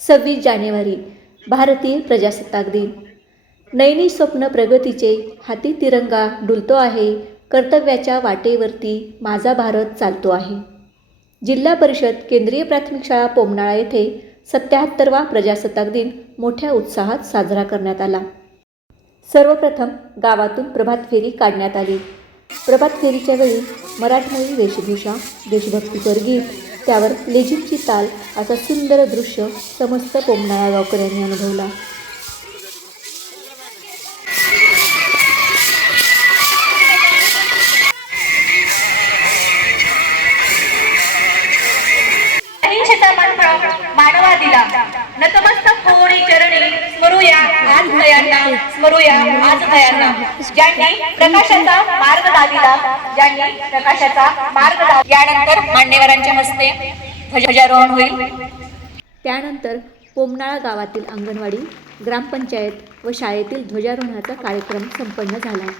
26 जानेवारी भारतीय प्रजासत्ताक दिन। नैनी स्वप्न प्रगतीचे, हाती तिरंगा डुलतो आहे, कर्तव्याच्या वाटेवरती माझा भारत चालतो आहे। जिल्हा परिषद केंद्रीय प्राथमिक शाळा पोमनाळा येथे 77वा प्रजासत्ताक दिन मोठ्या उत्साहात साजरा करण्यात आला। सर्वप्रथम गावातून प्रभात फेरी काढण्यात आली। प्रभात फेरीच्या वेळी मराठमोळी वेशभूषा, देशभक्तीपर गीत, त्यावर लेझिमची ताल असा सुंदर दृश्य समस्त पोमनाळा गावकऱ्यांनी अनुभवला। मानवा दिला नतमस्तक होणे चरणी स्मरूया आज दयांना, स्मरूया आज दयांना। ज्यांनी प्रकाशाचा मार्ग दाविला, ज्यांनी प्रकाशाचा मार्ग दाविला। यानंतर मान्यवरांच्या हस्ते ध्वजारोहण होईल। त्यानंतर पोमनाळा गावातील अंगणवाडी, ग्रामपंचायत व शाळेतील ध्वजारोहणाचा कार्यक्रम संपन्न झाला।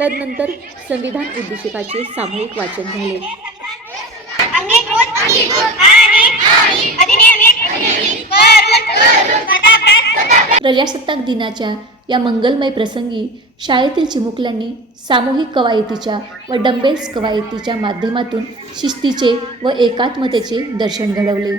तदनंतर संविधान उद्देशिकाचे सामूहिक वाचन झाले। प्रजासत्ताक दिनाच्या या मंगलमय प्रसंगी शाळेतील चिमुकल्यांनी सामूहिक कवायतीच्या व डंबेल्स कवायतीच्या माध्यमातून शिस्तीचे व एकात्मतेचे दर्शन घडवले।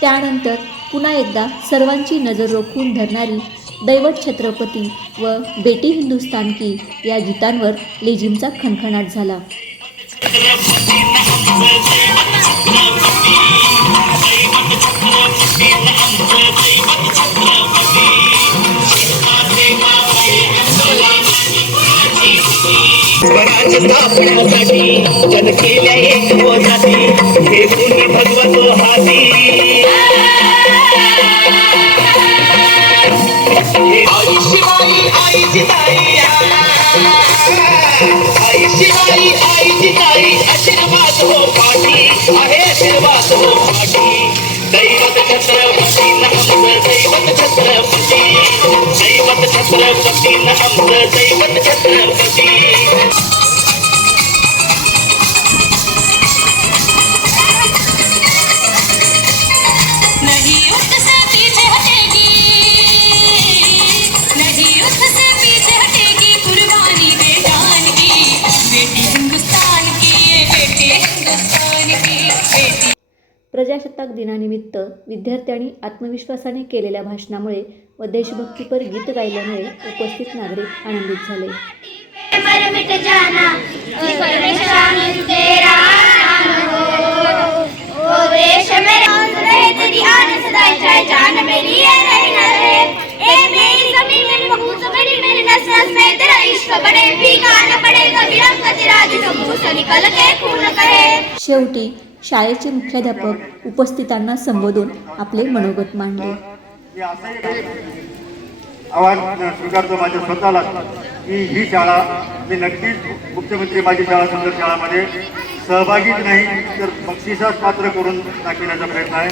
त्यानंतर पुन्हा एकदा सर्वांची नजर रोखून धरणारी दैवत छत्रपती व बेटी हिंदुस्तान की या गीतांवर लेझिमचा खणखणाट झाला। जन केल्या एक जाती हे पुण्य भगवतो हाती। आई शिवाई आई जिताई, आई शिवाई आई जिताई, आशीर्वाद हो पाठी आहे, आशीर्वाद हो पाठी। दैवत छत्रपती नमः, दैवत छत्रपती, दैवत छत्रपती नमः, दैवत छत्रपती। प्रजासत्ताक दिनानिमित्त विद्यार्थ्यांनी आत्मविश्वासाने केलेल्या भाषणामुळे व देशभक्तीपर गीत गायल्यामुळे उपस्थित नागरिक आनंदित झाले। शेवटी शाळेचे मुख्याध्यापक उपस्थितांना संबोधून आपले मनोगत मांडले। आव्हान स्वीकारतो माझ्या स्वतःला की ही शाळा मी नक्कीच मुख्यमंत्री माझी शाळा सुंदर शाळामध्ये सहभागीच नाही तर बक्षिसात पात्र करून दाखविण्याचा प्रयत्न आहे।